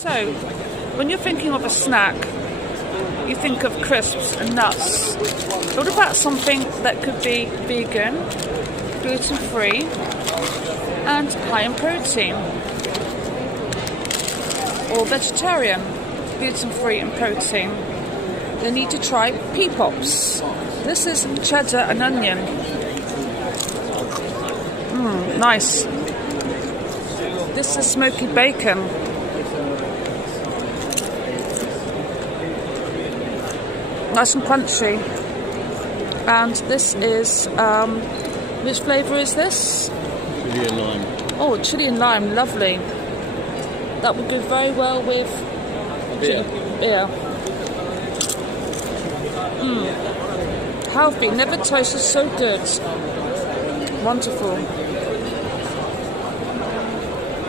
So, when you're thinking of a snack, you think of crisps and nuts. What about something that could be vegan, gluten-free, and high in protein? Or vegetarian, gluten-free and protein? You need to try pea pops. This is cheddar and onion. Nice. This is smoky bacon. Nice and crunchy. And this is, which flavour is this? Chili and lime. Oh, chili and lime, lovely. That would go very well with Beer. beer. Healthy, never tasted so good. Wonderful.